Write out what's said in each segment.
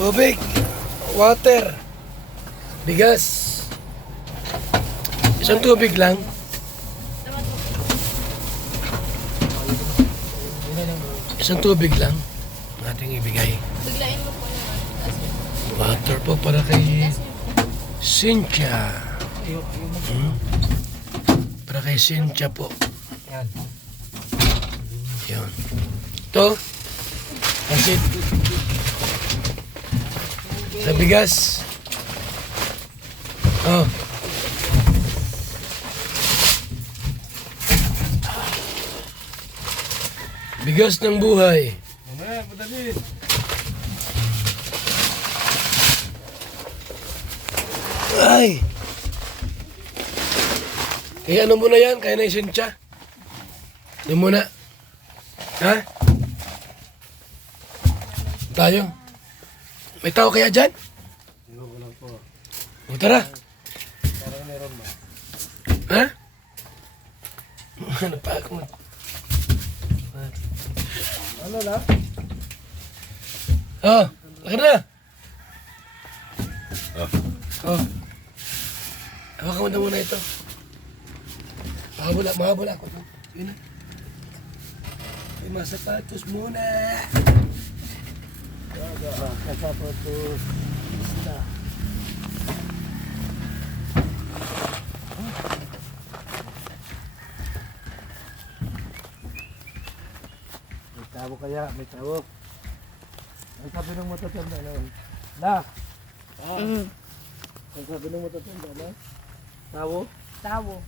tubig, water, bigas. Isang tubig lang. Isang tubig lang ang ating ibigay. Biglain mo po naman. Water po para kay Cynthia. Para kay Cynthia po. Yan. Yun. Ito. Kasi sa bigas. Oh. Bigas ng buhay. Mamaya, padali. Ay! Kaya ano muna yan? Kaya na yung Cynthia? Ano muna? Ha? Tayo? May tao kaya dyan? Hindi ko lang po. O tara. Parang meron ba? Ha? Ano pa ako? Ano na? Oh, laki na. Oh. Hawakan mo na muna ito. Makabula ako. Yun na. May mga sapatos muna. Kasapatos. Isda. May tabo kaya, may tabo. Ang sabi ng matatanda na yun. La! Ang sabi ng matatanda na? Tabo? Tawo.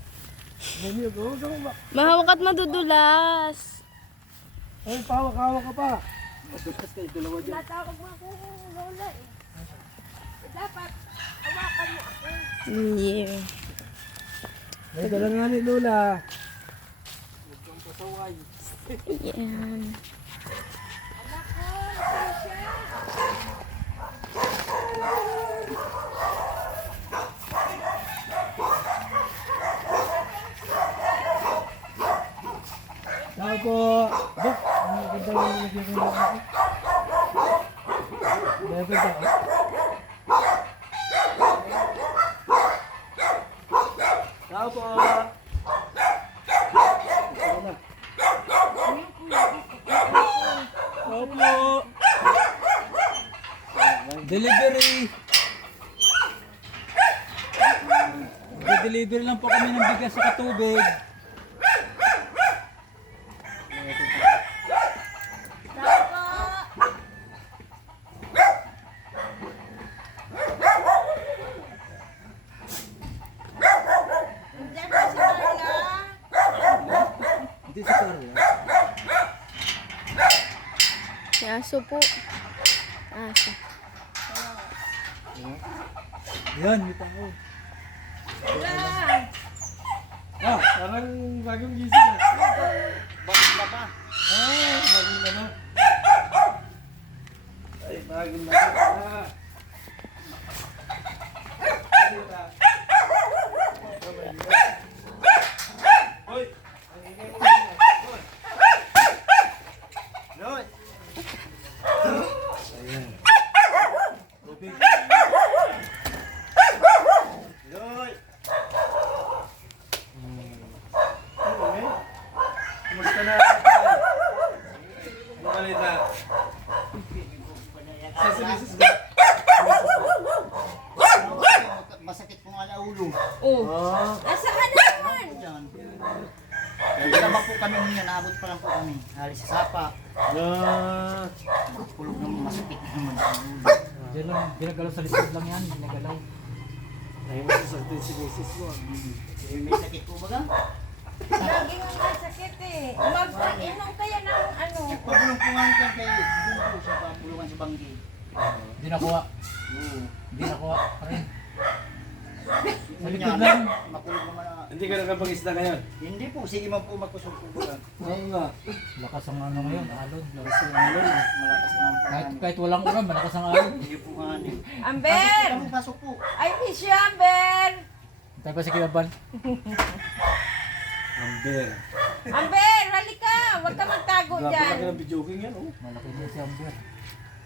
Ganyan, go, go, ba? Mahawak at madudulas. Ay, pawak-hawak ka pa. Madulas kayo, dalawa dyan. Natawag mo ako, Lola eh. Dapat, hawakan mo ako. Yeah. May dala nga ni Lola. Yan. Tao po. Dok, ang maganda yung nilagyan ko lang ako. Level ba? Tao po. Tao na. Tao po. Delivery. Delivery lang po kami ng bigas sa katubig. Hindi si Carla. Si aso po. Aso. Yan, may tao. Ah, parang bagong gising ah. Bagong laba. Ah, bagong laba. Ay, bagong laba. Hoy! Hoy! Ayan. Tubig. Hoy! Kumusta na? Ano balita? Si Mrs. ba? Masakit po nga na ulo. Oh. Oh. Nasaan naman? Diyan. Kaya naman po kami ngayon, naabot pa lang po kami. Halis sa sapa. Ah. Pulog ng masakit naman sa ulo. Diyan lang, ginagalaw sa likod lang yan, ginagalaw. Ay, masasaktin si Mrs. mo. May sakit po baga? Lagi nga masakit eh. Magpainom kaya ng ano. Pagulong po nga dyan kay doon po sa pulungan sa banggi. Hindi nakuha. Oo. Hindi nakuha. Pare. Sa likod Yan, lang. makulog naman na. Hindi ka nakapag-isda ngayon. Hindi po, sige man po magkusog po baga. Oo nga. Lakas ang ano ngayon, alon. Lakas ang Alon, malakas naman po. Kahit walang uram, malakas ang alon. Hindi po nga ano. Amber! Pasok po. I miss you, Amber! Tayo pa si Kilaban. Amber. Amber, halika! Huwag ka magtago Grabe dyan. laki ng video king yan, oh. Malaki din si Amber.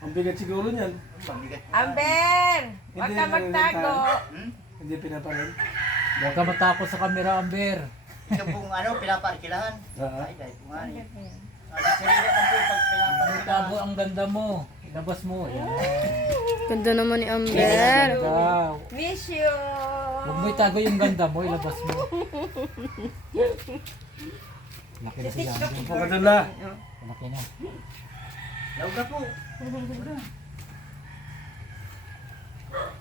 Ang bigat siguro niyan. Mabigat. Amber! Huwag Hindi ka na magtago. Hindi pinaparin. Huwag ka matakot sa camera, Amber. Ito pong ano, pinaparkilahan. Oo. Ay, dahil po nga eh. Sarili naman po pag Tago pinaparkilahan. ang ganda mo. Ilabas mo. Yan. Ganda naman ni Amber. Ganda. Miss you! Huwag mo itago yung ganda mo. Ilabas mo. Laki na si Amber. Upo ka doon la. Laki na. Lawag na po.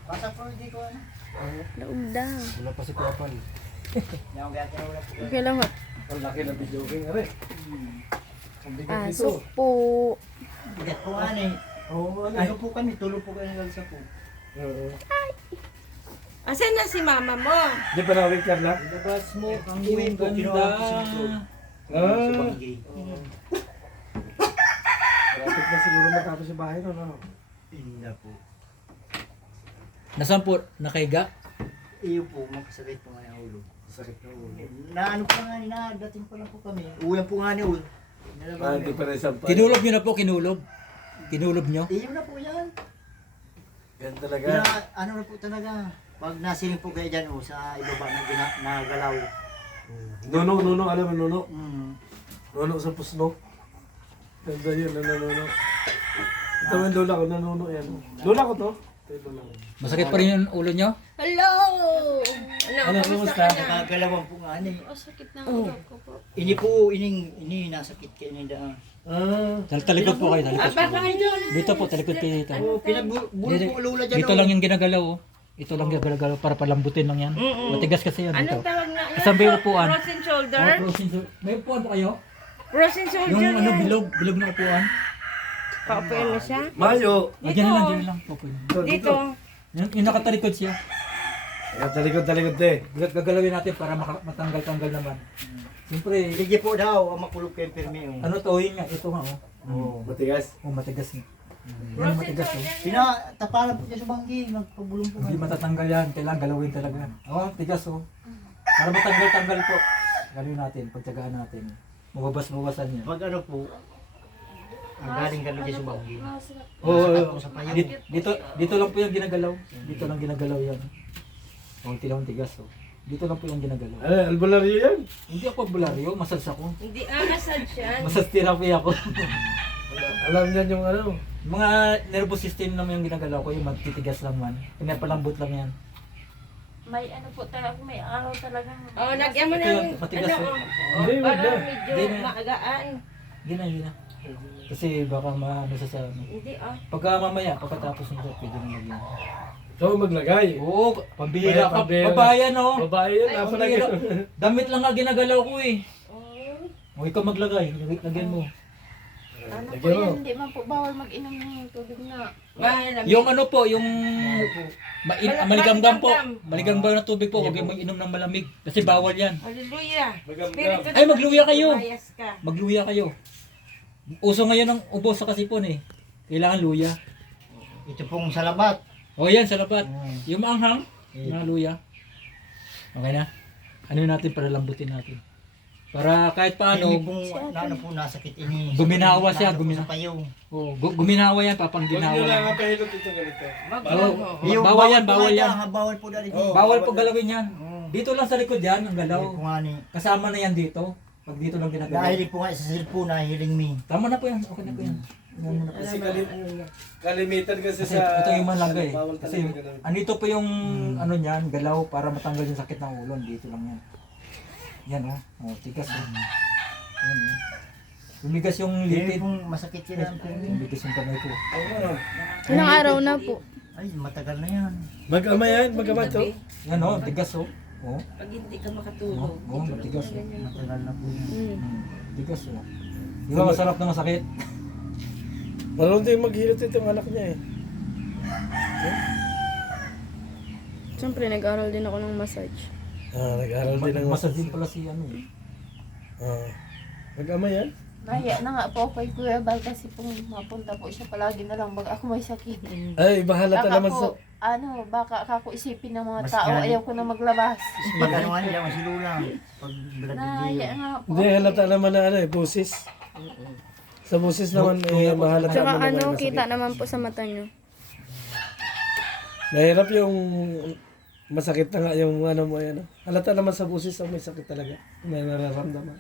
Basta po hindi ko ano. Laog daw. Wala pa si Kuya Pal. Lawag na po. Okay lang ha. Ang laki ng video game are. Ang bigat nito. Pasok po. Bigat po nga eh. Oo, ano? Ano po kami, tulog po kami lang sa po. Oo. Asan na si mama mo? Di pa nakawin ka lang? Ilabas mo ang Iwi iyong po, kinuha ganda. ko si Victor. Sa Ah. Bangigay. Malapit na siguro matapos yung bahay no? No? Hindi na po. Nasaan po? Nakaiga? Iyo po, makasabit po nga yung ulo. Sakit na ulo. Na ano pa nga ni na, dating pa lang po kami. Uyan po nga ni ulo. Ah, hindi pa rin sampay. Kinulob nyo na po, kinulob. Kinulob nyo. Iyo na po yan. Yan talaga. Ano na po talaga. Pag nasiling po kayo dyan sa ibaba na nagalaw. Nuno, alam mo nuno? Mm. Nuno sa pusno. Ganda yun, nanuno. Ito yung lola ko, nanuno yan. Lola ko to? Ito yung lola ko. Masakit pa rin yung ulo nyo? Hello! Ano, kamusta kumusta? ka na? Nagagalawan po nga ni. Sakit na ulo ko po. Ini po, ini nasakit kayo ni daan. Ah, Talikod po kayo, talikod po. Baka yun! Dito po, talikod kayo dito. Oh, pinagbulong po lula dyan. Dito lang yung ginagalaw oh. Ito lang yung ginagalaw para palambutin lang yan. Matigas kasi yan dito. Anong tawag nga? Kasama yung upuan. Frozen shoulder? Oh, frozen shoulder. May upuan po kayo? Frozen shoulder Yung ano, yan. bilog na upuan. Paupuin mo siya? Mayo. Lagyan na lang, dyan lang. Upuan. Dito. Yung nakatalikod siya. Kaya talikod eh. Gagalawin natin para matanggal-tanggal naman. Siyempre, Sige po daw, ang makulog kayo pirmi. ano to, yun nga, ito nga oh. Oo, matigas. Oh, matigas nga. Yan, Frozen matigas oh. shoulder. Pinatapalan po dyan sa banggi, magpabulong po Hindi kayo. matatanggal yan, kailangan galawin talaga. Oh, tigas oh. Para matanggal-tanggal po. Galawin natin, pagtyagaan natin. Mababas-bawasan yan. Pag ano po, ang galing kami dyan sa banggi. Oo, Ako sa payo. dito lang po yung ginagalaw. Dito lang ginagalaw yan. Oh, tilawang tigas oh. Dito lang po yung ginagalaw. Ano, albularyo yan? Hindi ako bularyo, massage ako. Hindi, massage yan. Massage therapy ako. Alam niyan yung ano. Mga nervous system naman yung ginagalaw ko, yung magtitigas lang man. Pinapalambot lang yan. May ano po talaga, may araw talaga. Oh, nagyan mo na Ito yung, yung matigas, ano, oh. Hindi, wag para na. medyo Hindi na. maagaan. Yun na, yun na. Kasi baka maano sa amin. Hindi, Pagka mamaya, pagkatapos nito, pwede na lagyan. Ikaw maglagay. Oo, pambihira ka. Pambihira. Babayan oh. Babae yan, Ay, nasa pambihira. lagay. Damit lang nga ginagalaw ko eh. Oh. O ikaw maglagay, lagyan mo. Ano po Lagyan mo. yan, hindi man po bawal mag-inom ng tubig na. Yung ano po, yung maligamgam po. Maligamgam. Maligamgam na tubig po, huwag yung mag-inom ng malamig. Kasi bawal yan. Hallelujah. Magamgam. Spirito Ay, magluya kayo. Lumayas ka. Magluya kayo. Uso ngayon ang ubo sa kasipon eh. Kailangan luya. Ito pong salabat. O yan, sa labat. Yung maanghang, mga luya. Okay na? Ano natin para lambutin natin. Para kahit paano, Ini pong ano po nasakit ini. Guminawa siya, Ano po gumina- sa payo. guminawa yan, Huwag papangginawa nyo lang yan. ang pahilot ito ganito. Iyo, bawal yan, bawal yan. Bawal po dali. Oh. Bawal po galawin yan. Dito lang sa likod yan, ang galaw. Kung nga ni. Kasama na yan dito. Pag dito lang ginagalaw. Dahil po nga sa cellphone na hiling mi. Tama na po yan, okay na po yan. Yan muna po. Kasi kalimitan kasi Kasi sa... ito yung malaga eh. Bawal Kasi talaga ganun. andito po yung ano niyan, galaw para matanggal yung sakit ng ulo. Dito lang yan. Yan oh. Oh, tigas oh. Yan oh. Lumigas yung Hindi lipid. pong masakit sila ang pirmi. Lumigas yung kamay ko. Ilang araw na po. Ay, matagal na yan. Mag-ama yan, mag-ama to. Yan oh, tigas oh. Oh, Pag hindi ka oh, makatulog. oh tigas oh. Matagal na po yan. Tigas oh. Di ba masarap na masakit? Marunong din maghilot itong anak niya eh. Siyempre, nag-aral din ako ng massage. Ah, nag-aral din ng Masal din pala si ano eh. Ah. Mag-ama yan? Nahiya na nga po ako kay Kuya Bal kasi pong mapunta po siya palagi na lang pag ako may sakit. Ay, bahala Baka naman sa... po, baka ako isipin ng mga Mas tao, yan. ayaw ko na maglabas. Pag ano nga nila, masilulang. Pag Nahiya blood nga po. Hindi, halata naman na ano eh, busis. Sa busis naman, mahalata Tsaka mo naman ano, yung kita masakit. naman po sa mata nyo. Mahirap yung masakit na nga yung ano mo yan. Halata naman sa busis ang may sakit talaga. May nararamdaman.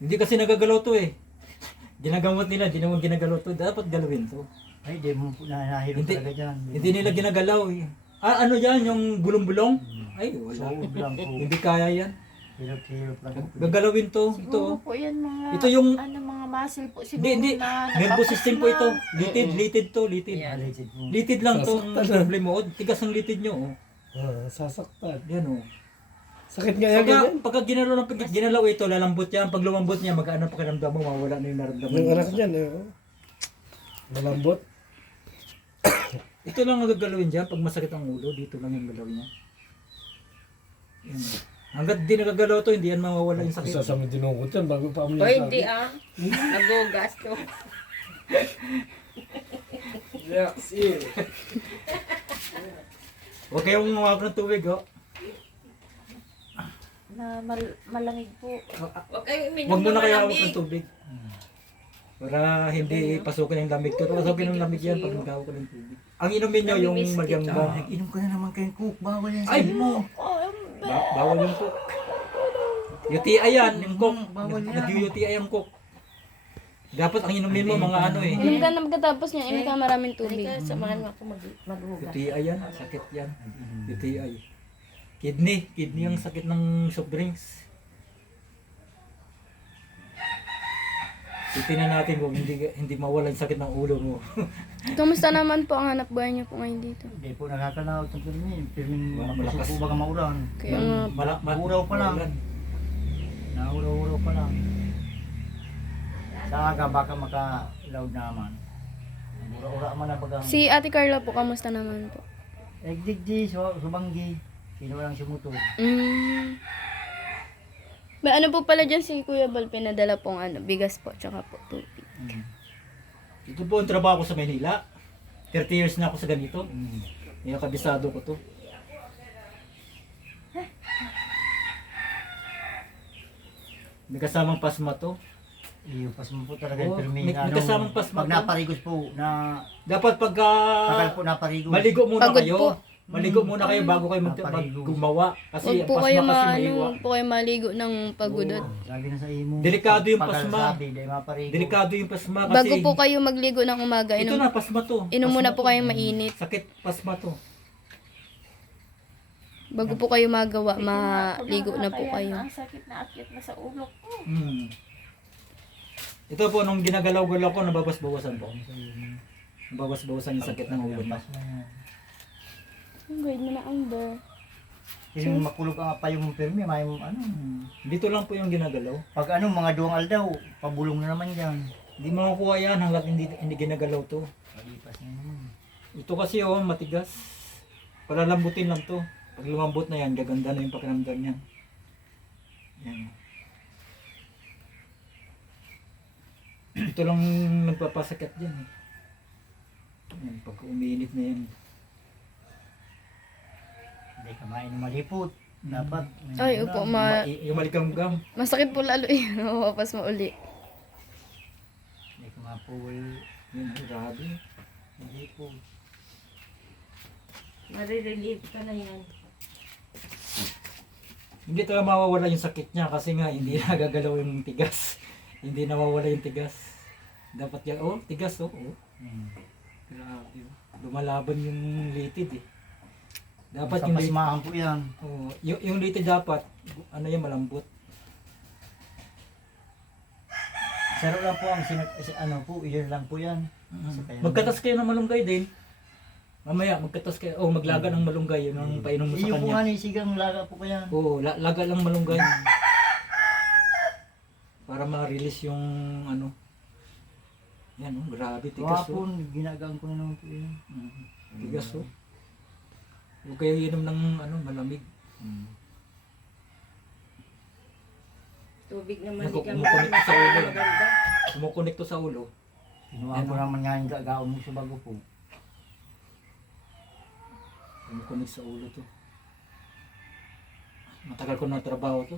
Hindi kasi nagagalaw to eh. Ginagamot nila, hindi naman ginagalaw to. Dapat galawin to. Ay, di mo po nahihirap Hindi. talaga dyan. Hindi nila ginagalaw eh. Ah, ano yan? Yung bulong-bulong? Ay, wala. Suog lang po. Hindi kaya yan. Hirap-hirap lang po. Gagalawin to. Ito. Siguro oh. po yan mga, Ito yung- ano, mga muscle po siguro Hindi. na Nervous system po ito. Litid to, litid. Related po. Litid lang to. Ang Sasaktan. problema. Oh, tigas ang litid nyo. Oh. Sasaktan. Yan oh. Sakit nga yan, ganyan. Pagka ginalaw ito, lalambot yan. Pag lumambot niya, mag-ano pakiramdam mo, mawala na yung naramdaman. Yung anak niyan, malambot. Ito lang ang gagalawin dyan. Pag masakit ang ulo, dito lang yung galawin niya. Yan. Hanggat di nagagalaw to, hindi yan mawawala yung sakit. Isa sa mga dinukot yan, bago pa mo O yan hindi ah. Nagugas to. Huwag kayong umawag ng tubig, oh. na malamig po. Huwag kayong uminom Huwag muna ng kayo malamig. hawak ng tubig. Para hindi pasukin yung lamig. Pero pasukin ng lamig yan pag nagkawak ka ng tubig. Ang inumin nyo yung magyanggang. Inom ka na naman kayong cook. Bawal yan sa Ay! mo. Bawal yung cook. UTI yan, yung cook. Bawal yan. Nag-UTI ang cook. Dapat ang inumin mo mga ano eh. Inom ka na pagkatapos niya, inom ka maraming tubig. Halika, samahan mo ako maghugas. UTI yan, sakit yan. UTI. Kidney ang sakit ng soft drinks. Titingnan natin kung hindi mawala yung sakit ng ulo mo. Kamusta naman po ang hanap buhay niyo po ngayon dito? Hindi po nakakalawat ng pirmin. Pirmin Malakas. malakas po baga maulan. Kaya nga, Mauraw pa lang. Nauraw-uraw pa lang. Sa aga baka maka-loud naman. Ura-ura man na bagang. si Ate Carla po, kamusta naman po? Egdigdi, subanggi. Sino lang sumuto. May ano po pala dyan si Kuya Bal, pinadala pong ano, bigas po, tsaka po tubig. Ito po ang trabaho ko sa Manila. 30 years na ako sa ganito. Yung kabisado ko to. May kasamang pasma to. Iyupas mo po talaga Oo, yung pirmin. may kasamang pasma Pag to. naparigos po na Dapat pagka tagal po naparigos. maligo muna Pagod kayo. po. Maligo muna kayo bago kayo Napaligo. gumawa. Kasi Huwag ang po kayo pasma kasi maiwa. huwag po kayo maligo ng pagudot. Sabi na sa imo. Delikado yung pag pasma. Sabi, di maparigo. Delikado yung pasma kasi Bago po kayo magligo ng umaga, ito inom, na pasma to. inom Pasma muna to. po kayong mainit. Sakit pasma to. Bago po kayo magawa, maligo na po kayo. Ang sakit na akyat na sa ulo ko. Ito po, nung ginagalaw-galaw ko, nababas-bawasan po. Nababas-bawasan yung sakit ng ulo. Ang grade mo na, Amber. Yung makulog ang pa yung pirmi, may ano. Dito lang po yung ginagalaw. Pag ano, mga duwang aldaw, pabulong na naman yan. Hindi makukuha yan hanggat hindi ginagalaw to. Palipas na naman. Ito kasi oh, matigas. Palalambutin lang to. Pag lumambot na yan, gaganda na yung pakiramdam niyan. Yan. Ito lang nagpapasakit dyan eh. Yan, pag umiinit na yan. Hindi ka main malipot. Dapat. Ay, upo, Yung maligam-gam. masakit po lalo yun. Mapapas mo uli. Hindi ka mapul. Yan, grabe. Malipot. Marirelieve ka na yan. Hindi talaga mawawala yung sakit niya kasi nga hindi nagagalaw yung tigas. Hindi nawawala yung tigas. Dapat yan, oh, tigas, oh. Grabe. Lumalaban yung litid eh. Dapat Sa yung litid, pasmahan po yan. oh, yung litid dapat, ano yan, malambot. Saro lang po ang ano po, iyon lang po yan. Magkatas kayo ng malunggay din. Mamaya, magkatas kayo, oh, maglaga ng malunggay, yun ang painom mo sa Iyo po kanya. nga ni sigang laga po pa yan. Oo, laga lang malunggay. Para ma-release yung ano. Yan, oh, grabe, tigas, oh. Wapon, ginagaan ko na naman po yan. Tigas, oh. Huwag kayo inom ng ano, malamig. Tubig naman di ka Kumukunik to sa ulo. maganda. Kumukunik to sa ulo. Kinuha ko naman nga yung gagaon mo sa bago po. Kumukunik sa ulo to. Matagal ko na trabaho to.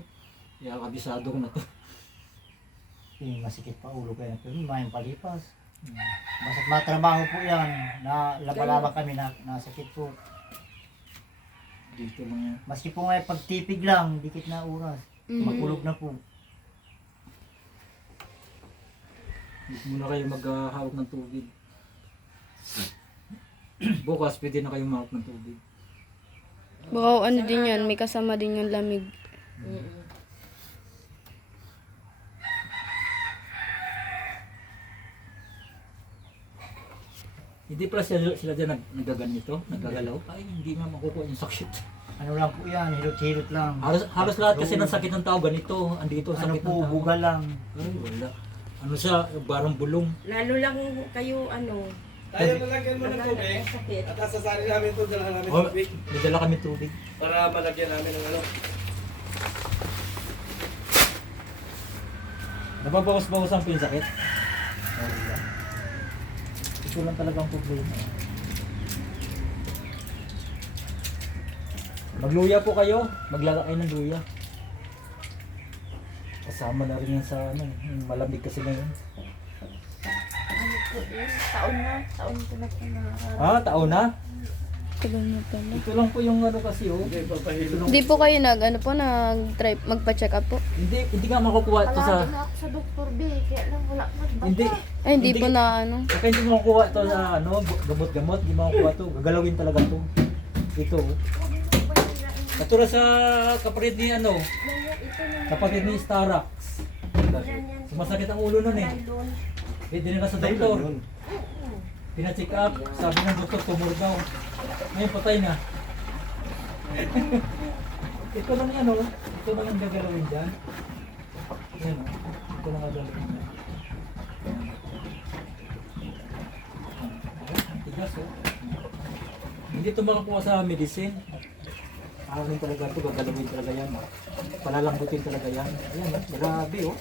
Kaya kabisado ko na to. masikip pa ulo kaya pero may palipas. Basta't matrabaho po yan, na laban kami na nasakit po. Dito lang yan. Maski po nga pagtipig lang, dikit na oras. Magulog na po. Dito muna kayo maghahawak ng tubig. Bukas pwede na kayo mahawak ng tubig. Baka ano din yan, may kasama din yung lamig. Hindi pala sila dyan nagaganito, nagagalaw. Ay, hindi nga makukuha yung sakit. Ano lang po yan, hilot-hilot lang. Halos lahat kasi ng sakit ng tao ganito. Andito ang Ano sakit po, ng tao. buga lang. Ay, wala. Ano siya, barang bulong. Lalo lang kayo Tayo nalagyan mo ng tubig. sakit. At asasali namin ito, dalahan namin Oh, tubig. may dala kami tubig. Para malagyan namin ng ano. Nababawas-bawasan po yung sakit. Oh, wala. Ito lang talaga ang problema. Magluya po kayo. Maglalakay ng luya. Kasama na rin yan sa ano, yung malamig kasi ngayon. Ano po yun? Taon ko na po nakakaranas. Ah, taon na? Tagal na pala. Ito lang po yung ano kasi oh. Hindi, papahilo. Hindi po kayo nag-try, magpa-check up po? Hindi nga makukuha ito sa... Palagi na ako sa Dr. B, kaya lang wala nagbata. Hindi. Ay, hindi po na ano. Saka hindi mo makukuha ito sa ano, gamot-gamot. Hindi mo makukuha ito. Gagalawin talaga ito. Ito. Katulad sa kapatid ni ano, kapatid ni Starax. Sumasakit ang ulo nun eh. Pwede na sa doktor. Pina-check up. Sabi ng doktor, tumor daw. Ngayon patay na. Ito lang yan oh. Ito lang ang gagalawin dyan. Yan oh. Ito lang ang gagalawin dyan. Ang tigas oh. Hindi ito makakuha sa medicine. Amin talaga ito, gagalawin talaga yan. Palalambutin talaga yan. Ayan oh, grabe oh.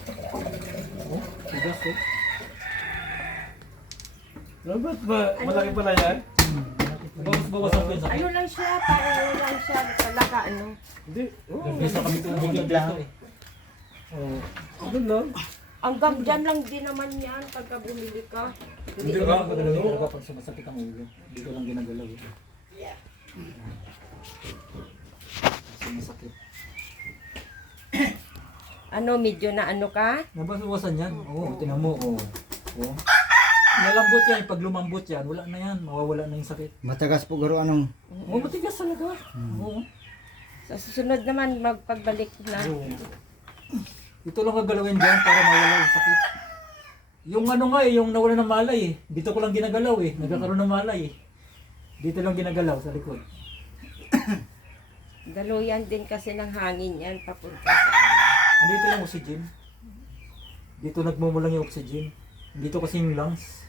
Oh, tigas oh. Robert ba? Malaki pala yan? Bawas-bawasan ko yung sakit. Ano lang siya, pareho lang siya talaga Hindi. Oh, Nagbisa kami tubig yan dito eh. oh. Ano no? Hanggang dyan lang din naman yan pagka bumili ka. Hindi Ito ka. lang gagalawin talaga pag sumasakit ang ulo. Dito lang ginagalaw eh. Sumasakit. Medyo na ka? Nabawasan yan. Oo, tinan mo. Oo. Oo. Malambot yan. Pag lumambot yan, wala na yan. Mawawala na yung sakit. Matagas po garo anong. Oo, matigas talaga. Oo. Sa susunod naman, magpagbalik na. Oo. Ito lang gagalawin dyan para mawala yung sakit. Yung ano nga eh, yung nawala ng malay eh. Dito ko lang ginagalaw eh. Nagkakaroon ng malay eh. Dito lang ginagalaw sa likod. Daluyan din kasi ng hangin yan papunta sa... Andito yung oxygen. Dito nagmumulang yung oxygen. Dito kasi yung lungs.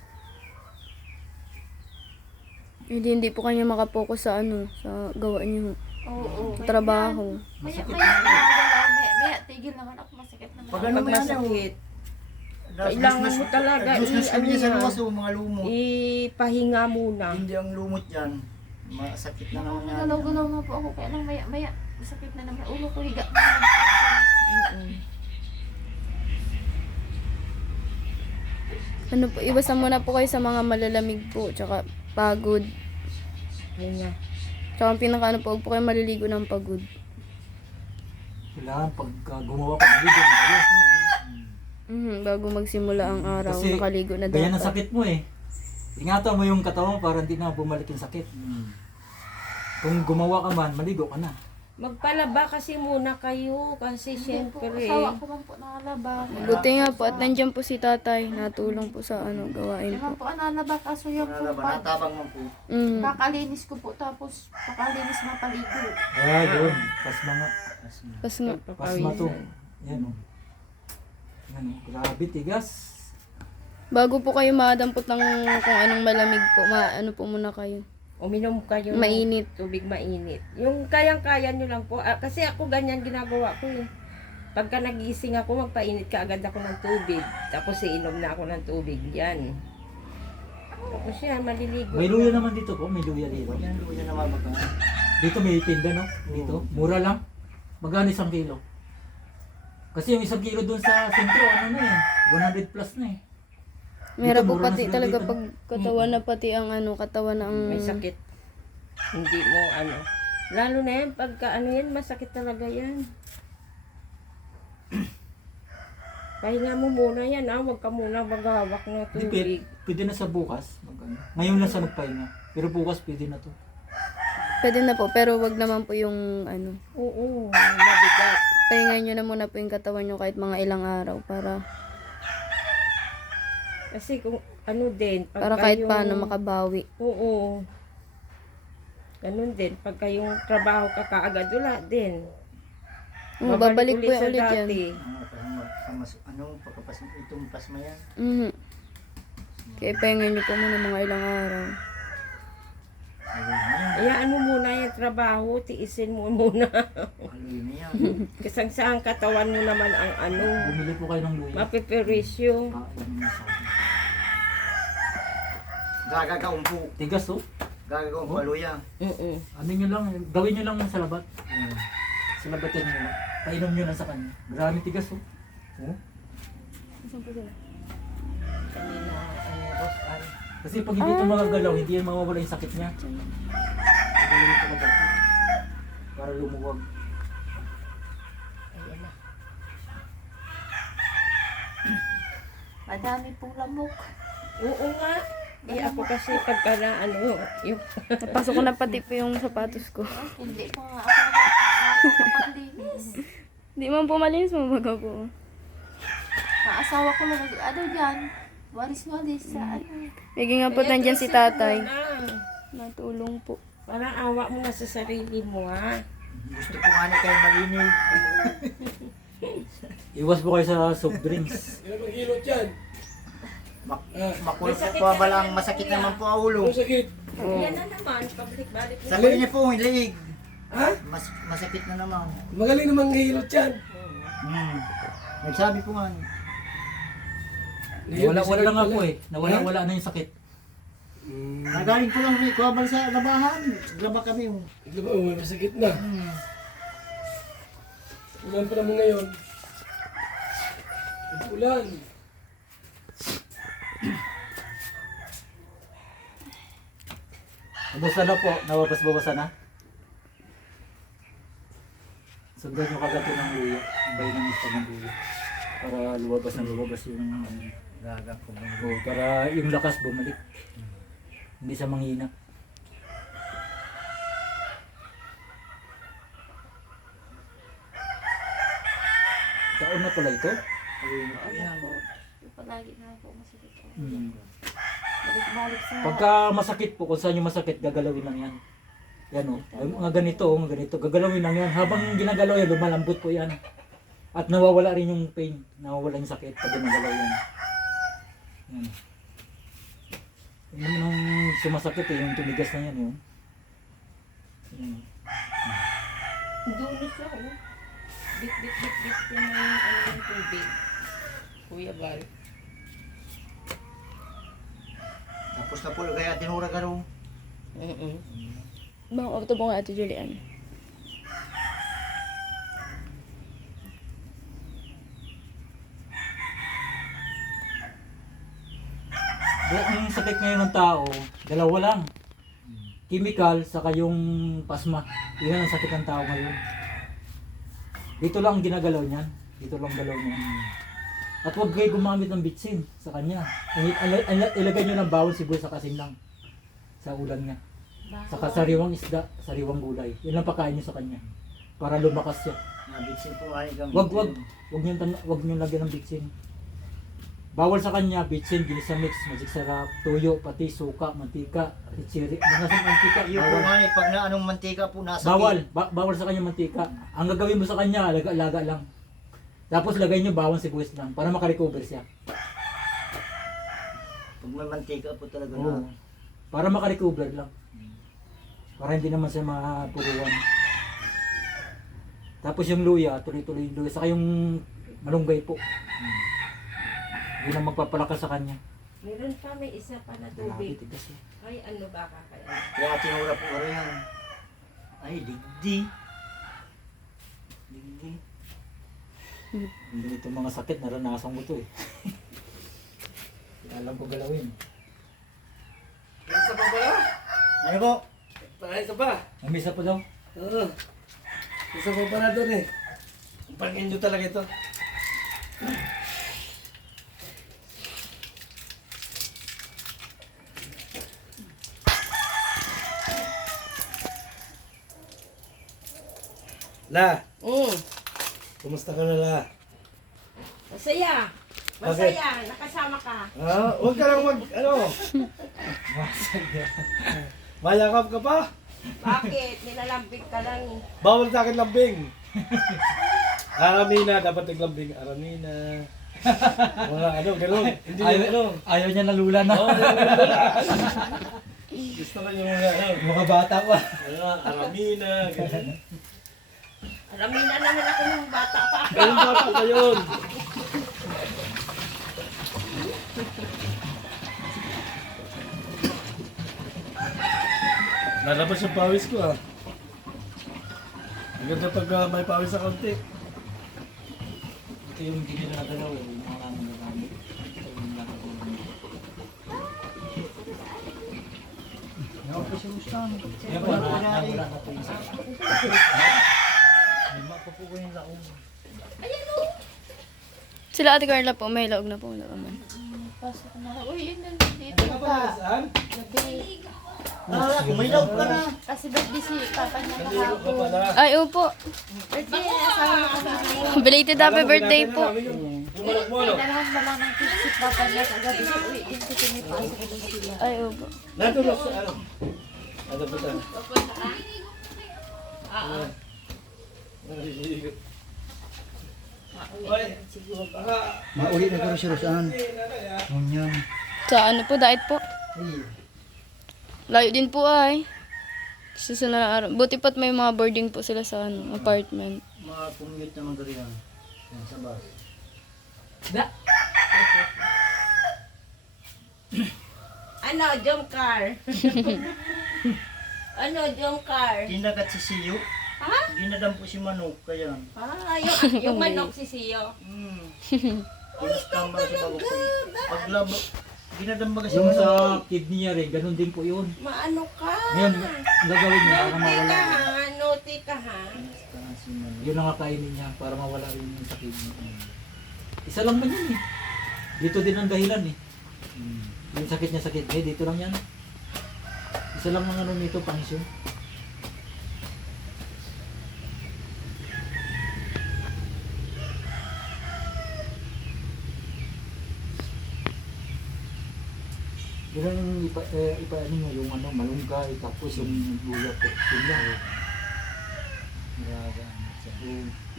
Hindi po kayo makapokus sa ano, sa gawa niyo. Oo. Sa trabaho. Maya tigil naman ako, masakit naman. Pag ako. ano Pag mo yan, masakit, kailangan mo talaga ano yan sa yan. luwas o mga lumot. Ipahinga muna. Hindi ang lumot yan. Masakit na naman yan. Galaw-galaw na po ako, kaya lang maya masakit na naman. Ulo ko higa na naman. Ano po, iwasan muna po kayo sa mga malalamig po, tsaka pagod. Yun nga. Tsaka ang pinaka po, huwag po kayo maliligo ng pagod. Kailangan pag gumawa ka, maligo na kayo. Bago magsimula ang araw, Kasi nakaligo na Ganyan ang dapat. sakit mo eh. Ingatan mo yung katawan para hindi na bumalik yung sakit. Kung gumawa ka man, maligo ka na. Magpalaba kasi muna kayo kasi Hindi po, syempre asawa ko man po nakalaba. Buti nga po at nandiyan po si tatay, natulong po sa ano, gawain Kaya po. po analaba, kaso yung po pag Natabang mo po. kakalinis ko po, tapos pakalinis mapaligo. Ah, yun. Pasma nga. Pas nga, Pasma to. Yan o. Yan o. Grabe, tigas. bago po kayo madampot ng kung anong malamig po, ano po muna kayo. uminom kayo ng Mainit. tubig mainit. Yung kayang-kaya nyo lang po. Kasi ako ganyan ginagawa ko eh. Pagka nagising ako, magpainit ka agad ako ng tubig. Tapos iinom na ako ng tubig. Yan. Tapos yan, maliligo. May luya naman dito po. May luya dito. Yan, luya na mabaka. Dito may tinda no? Dito. Mura lang. Magkano 1 kilo? Kasi yung 1 kilo doon sa sentro, ano na eh, 100 plus na eh. Mahirap Dito, po mura na pati sila talaga dito. pag katawan na pati ang ano, katawan na ang... May sakit. Hindi mo ano. Lalo na yan, pagka ano yan, masakit talaga yan. Pahinga mo muna yan, huwag ka muna maghawak ng Hindi, tubig. pwede na sa bukas. Ano. Ngayon lang sa magpahinga. Pero bukas pwede na to. Pwede na po, pero wag naman po yung ano. Oo, mabigat. Pahingayin nyo na muna po yung katawan nyo kahit mga ilang araw para Kasi kung ano din, para kahit paano makabawi. Oo. Ganun din, pagka yung trabaho ka kaagad, wala din. Babalik po sa ulit yan. dati. Anong pagkapas itong pasma yan? Mhm. Kaya pahingayin nyo po muna mga ilang araw. Hayaan mo muna yung trabaho, tiisin mo muna. Haluin na yan. Kasi ang katawan mo naman ang ano, Bumili po kayo ng luya. mapiperisyo. Gagagaon po. Tigas oh. Gagagaon po aluya. Ano nyo lang, gawin nyo lang sa labat. Sa labatan nyo lang. Painom nyo lang sa kanya. Grabe tigas oh. Oh. Kanina, Rosal. Kasi pag hindi ito magagalaw, hindi yan mawawala yung sakit niya. Gagawin ito agad. Para lumuwag. Ayan na. Madami pong lamok. Oo nga. Ako kasi pagka na ano, yung Napasok ko na pati po yung sapatos ko. Hindi po nga ako nakakapaglinis. Di man po malinis, mabaga po. Naasawa ko lang, ano dyan, waris-waris sa ano. Bigyan nga po nandyan si tatay. na. Natulong po. Parang awa mo nga sa sarili mo, ha? Gusto ko nga ni kayo malinig. Iwas po kayo sa soft drinks. Yan ang hilot yan. Makulot po ba lang masakit naman po ang ulo. Ang sakit. Yan na naman, pabalik-balik na. Sa kuya niya po, yung liig. Ha? Masakit na naman. Magaling namang hilot yan. Nagsabi po nga. Wala lang ako eh. Nawala na yung sakit. Nagaling po lang, kuha ba sa labahan. Graba kami. Diba, may masakit na. Ulan pa naman ngayon. Ulan. Kamusta na po? Nawapas-bawasan na? Sundan nyo kagato ng luya. Bay ng isa ng luya. Para luwabas yung Gaga ko. para yung lakas bumalik. Hindi siya manghina. Taon na pala ito? Palagi na po masakit ako. Balik-balik sa... Pagka masakit po, kung saan yung masakit, gagalawin lang yan. Yan o, mga ganito, gagalawin lang yan. Habang ginagalaw yan, lumalambot po yan. At nawawala rin yung pain, nawawala yung sakit pag ginagalaw yan. Yan. Yung nang sumasakit eh, yung tumigas na yan yun. Yan. Dulos lang, oh. Bit yung ano yung tubig. Kuya Val. Tapos na po, kaya tinura ka rin. Bang, ito po nga Ate Julian. Ang sakit ngayon ng tao, dalawa lang. Chemical, saka yung pasma. Yan ang sakit ng tao ngayon. Dito lang ang ginagalaw niyan. Dito lang galaw niyan. At huwag kayo gumamit ng bitsin sa kanya. Ilagay nyo ng bawang sibuyas sa asin lang. Sa ulan niya. Saka sariwang isda, sariwang gulay. Yan lang pakain nyo sa kanya. Para lumakas siya. Nabitsin po nga ni Wag nyo lagyan ng bitsin. Bawal sa kanya, bitsin, ginisa mix, magic sarap, tuyo, pati suka, mantika, ritsiri. Mga sa mantika, Yung po bawal. nga ni, pag na anong mantika po nasa Bawal sa kanya mantika. Ang gagawin mo sa kanya, alaga lang. Tapos lagay nyo bawang sibuyas lang para makarecover siya. Pag may mantika po talaga Oo. na. Para makarecover lang. Para hindi naman siya mapuruan. Tapos yung luya, tuloy-tuloy yung luya. Saka yung malunggay po. Yun ang magpapalakas sa kanya. Meron pa, may isa pa na Grabe, tubig. tigas eh. Ay, ano ba kakain? Kaya tinura po ka rin. Ay, digdi. Digdi. Hindi itong mga sakit, naranasan ko to eh. Alam ko galawin. Isa pa ba? Ano po? Isa pa. May isa pa daw. Oo. Isa pa pala doon eh. Pag-enjoy talaga ito. La, kumusta ka na la? Masaya. Masaya. Nakasama ka. Ah, huwag ka lang mayakap ka pa? Bakit? Nilalambing ka lang. Bawal sa akin lambing. Aramina, dapat naglambing. Aramina. Wala, gano'n. Hindi Ayaw niya nalula na. Oo, wala. Gusto ko yung Mga bata pa. Aramina, gano'n. Alamin na naman ako ng bata pa. Ganun bata pa yun. Lalabas yung pawis ko ah. Ang ganda pag may pawis sa konti. Ito yung hindi nila nagalaw eh. Yung mga namin nagamit. Ito yung nagagawa. Ano po si Mustang? Yan po, nawala na po yung sakit. May mapapuko yung laong. Sila Ate Carla po, may laog na po. Wala naman. Pasok na. Uy, yun lang dito pa. Saan? Gabi. Kumilaw ka na. Kasi birthday si Papa niya Nalilok ka kahapon. pala. Ay, opo. Birthday niya, asawa niya kahapon. Belated happy birthday po. Yung manok mo, ano? Kailangan ba lang ng cake si Papa niya kagabi. Uy, yun kasi may pasok na sila. Ay, opo. Natulog sa ano? Ano ba ito? Mauli na karoon si Rosan. Ngunyan. Sa ano po, diet po. Layo din po ay. Kasi sa araw. Buti pa't may mga boarding po sila sa ano, apartment. Mga commute naman ka rin yan. Yan sa bus. Ano, jump car. Ano, jump car. Kinagat si Siyo. Ha? Ginadam po si Manok. Kaya. Ah, yung manok si Siyo. Kinastamba si Bagok. Paglabo. Ginadam ba kasi Yung Manok? sa kidney niya rin, ganun din po yun. Maano ka? Ngayon, gagawin niya para Nauti mawala. ka ha, nauti ka ha. Si Manok. Yun ang kakainin niya para mawala rin yung sa kidney. Isa lang man yun eh. Dito din ang dahilan eh. Yung sakit niya sa kidney, dito lang yan. Isa lang ang ano nito, pangsyon. Yun ang ano mo, yung ano, malunggay, tapos yung luya po. Yun lang. Grabe.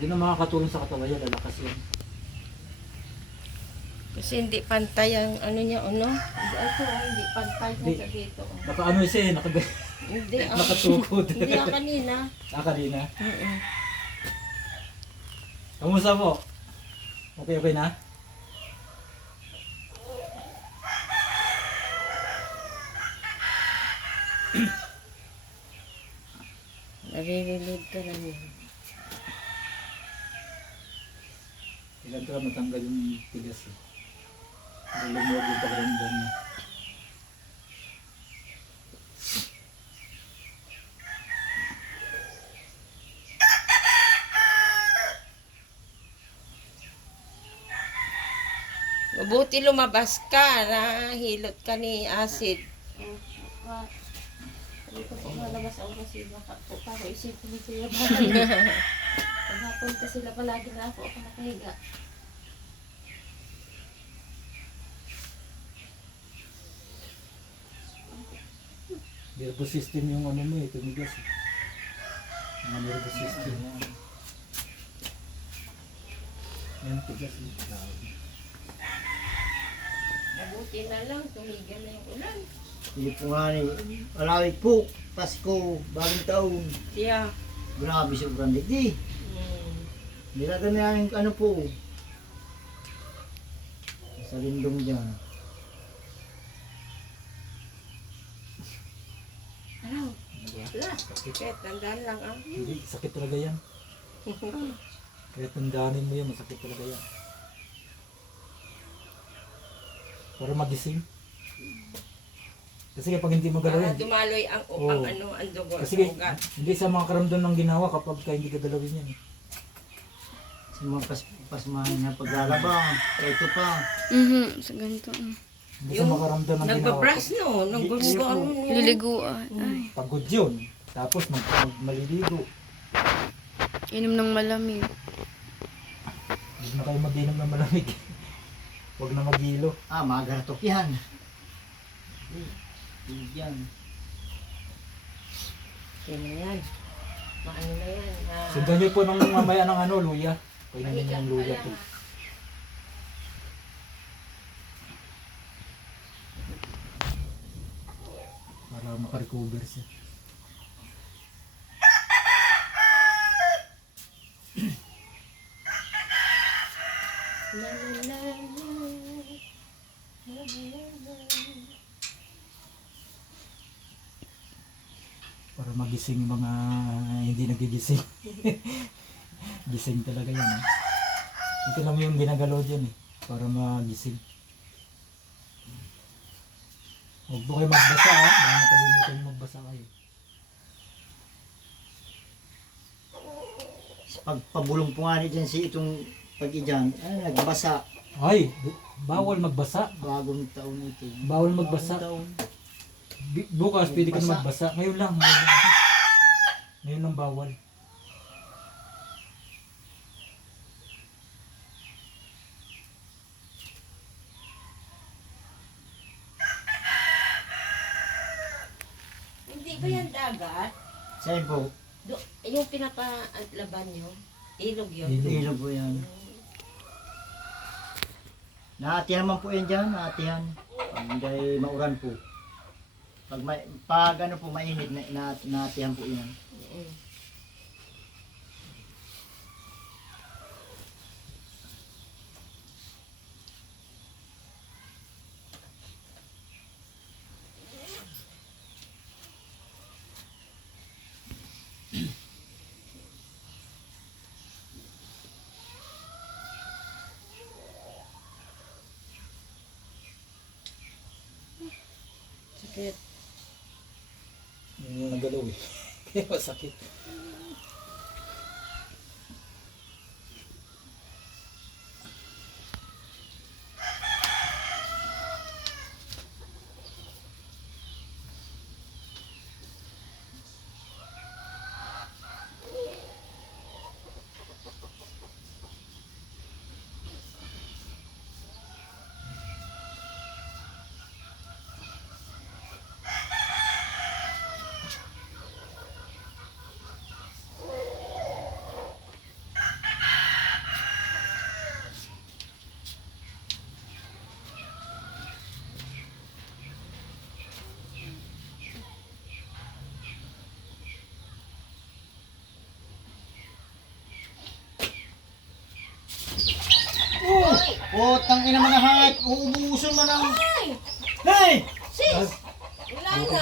Yun ang makakatulong sa katawan yan, lalakas yan. Kasi hindi pantay ang ano niya, ano? Ito, hindi pantay Hindi. niya sa dito. Naka ano siya eh, Hindi, nakatukod. hindi ang kanina. Kanina. Mm-mm. Kamusta po? Okay na? Nare-relieve ka lang yun. Kailangan matanggal yung tigas eh. Lumuwag yung pagramdam niya. Mabuti lumabas ka, nahilot ka ni acid. Dito po malabas ako kasi baka po para isipin ni Kuya Bata. Paghapon pa sila palagi na ako nakahiga. Nervous system yung ano mo eh, tumigas eh. Mga nervous system mo. Yan, tigas eh. Mabuti na lang, tumigil na yung ulan. Hindi po nga ni. Malawit po. Pasko. Bagong taon. Siya. Grabe siya brandit di. Nilagan na yung ano po. Sa lindong dyan. Ano? Wala. Sakit, tandaan lang ah. Hindi, sakit talaga yan. Kaya tandaanin mo yan, masakit talaga yan. Para magising. Kasi kapag hindi mo Para galawin, dumaloy ang, Oo. ang dugo. kasi ang ugat. hindi sa mga karamdam ng ginawa kapag ka hindi gagalawin yan. Sa mga pasmahan na paglalaba, ito pa. Sa ganito. Hindi sa mga karamdam ng ginawa. Nagbabrush no, naggugugaan mo yan. Liliguan. Ay, Pagod yun. Tapos maliligo. inom ng malamig. Huwag na kayo mag-inom ng malamig. Huwag na mag-ilo. Magaratok yan. Yan. Yan na yan. Maano na yan. Sundan niyo po nung mamaya ng luya. Painumin niyo yung luya po. Para makarecover siya. Para magising yung mga hindi nagigising. Gising talaga yan. Eh. Ito lang yung ginagalaw dyan eh. Para magising. Huwag po kayo magbasa ha. Baka nakalimutan yung magbasa kayo. Pagpabulong po nga dyan si itong pag-idyan, nagbasa. Ay, bawal magbasa. Bagong taon ito. Bawal magbasa. Bagong taon. Bukas pwede ka na magbasa. Ngayon lang. Ngayon lang. Ngayon lang bawal. Hindi ba yan dagat? Sa'yo po, Yung pinapalaban nyo, ilog yun. ilog po yan. Naatihan man po yan dyan, naatihan. Pag hindi mauran po. Pag ano po mainit, naatihan po yan. Sakit. Yun yung nagalaw eh. Kaya masakit. Tang ina man hangit, uubuson man ang... Hey! Wala na.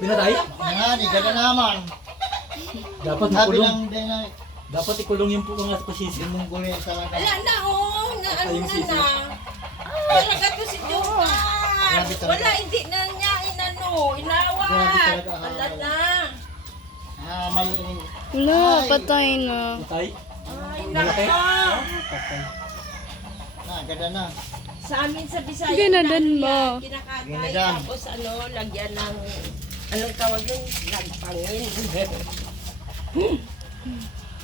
Pinatay? Nangani, ganda naman. Dapat Sabi makulong. lang din na, Dapat ikulong yung mga pasisi. yung munggulo yung sa Wala na, oh. Na ano Yung na sisi. na. Talaga to si Jokan. Grabe talaga. Wala, hindi na niya Grabe inawat. talaga, Wala na. may... Wala, patay na. Patay? Ay, Malaki? nako. Ganda na. Sa amin sa Bisaya, Ginadan mo. kinakatay, Ginadan. tapos lagyan ng, anong tawag yun? Lagpangin.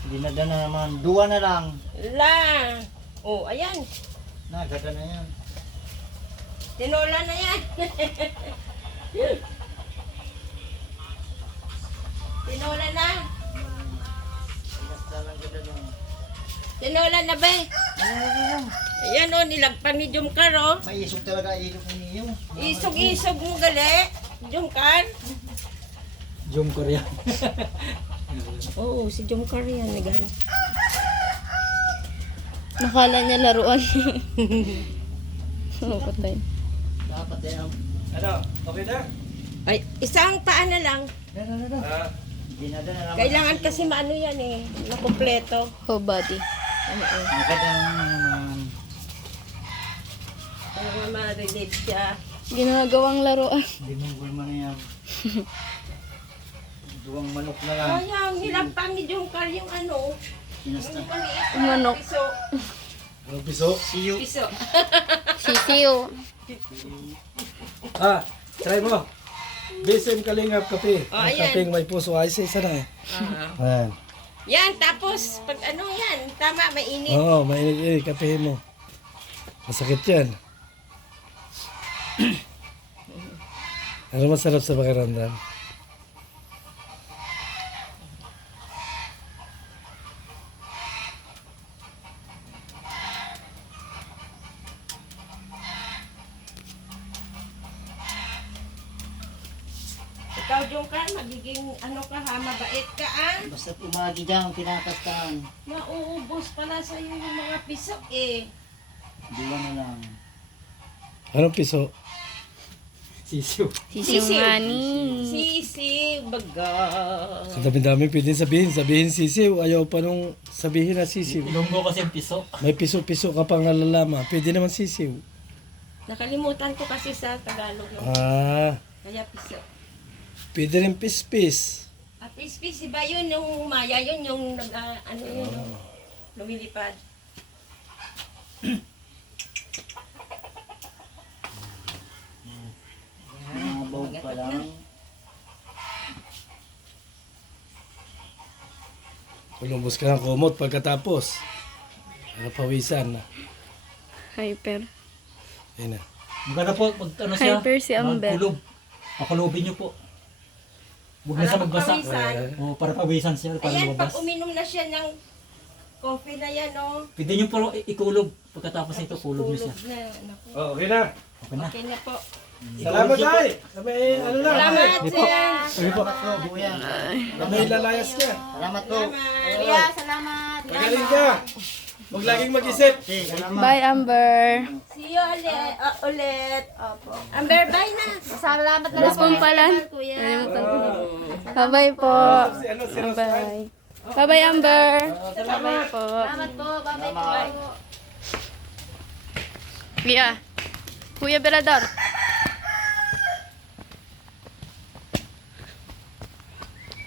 Dinada na naman. Dua na lang. La. Oh, ayan. Ganda na yan. Tinola na yan. Tinola na. Pinasta lang ganda na. Tinola na ba? Ayan o, nilagpang ni Jumkar o. May isog talaga ilog niyo. Isog-isog mo gali. Jumkar. Jom Korea. Oo, si Jumkar yan. Nagal. Nakala niya laruan. Oo, patay. Dapat yan. Ano? Okay na? Ay, isang paa na lang. Ah. Dinada na naman. Kailangan kasi maano yan eh. Nakompleto. Whole body. Magandang naman. Para ma-relieve siya. Ginagawang laruan. Hindi mo gulma na yan. Duwang manok na lang. Sayang, nilampang ni Jungkar yung ano. Kinasta. Yung maliit na Manok. piso. Ano piso? Siyo. Piso. Sisiyo. Try mo. BSM Kalingap kape. Oh, Ang ayan. kapeng may puso. Ay, isa na eh. Ayan. Yan, tapos, pag ano yan, tama, mainit. Oo, mainit kapehin mo. Masakit yan. Ano masarap sa pakiramdam? Ikaw, Jungkar, magiging ano ka ha, mabait ka Basta umagi dyan, kinakastaan. Mauubos pala sa'yo yung mga piso eh. Duwa na lang. Anong piso? Sisiw. Sisiyo nga ni. Sisi, baga. Sa dami-dami pwede sabihin. Sabihin sisiw. Ayaw pa nung sabihin na sisiw. Ilonggo kasi ang piso. May piso-piso ka pang nalalama. Pwede naman sisiw. Nakalimutan ko kasi sa Tagalog yung kaya piso. Pwede rin pispis. At pispis, iba yun yung maya, yun yung nag, ano yun, yung lumilipad. Mabaw pa lang. Lumabos ka ng kumot pagkatapos. Pawisan na. Hyper. Ayun na. Maganda po, pag ano siya, Hyper si Amber. magkulog. Pakulubin niyo po. Huwag na siya Alam mo, magbasa. pawisan. O, para pawisan siya, para Ayan, lumabas. pag uminom na siya ng coffee na yan, oh. Pwede niyo po ikulog. Pagkatapos nito, kulog niyo siya. na. Naku. Okay na. Okay na. Okay na po. Salamat ay. Kami ano na. Salamat, Sir. Salamat po, buya. Kami lalayas ka. Salamat po. Kuya, salamat. Magaling ka. Huwag laging mag-isip. Okay, salamat. Bye, Amber. See you ulit. Opo. Amber, bye na. Salamat na Tapos pampalan. Kuya. Nalimutan ko. Bye-bye po. Si ano si Ross. Bye. Bye-bye, Amber. Bye po. Salamat po. Bye-bye po. Kuya. Kuya Berador.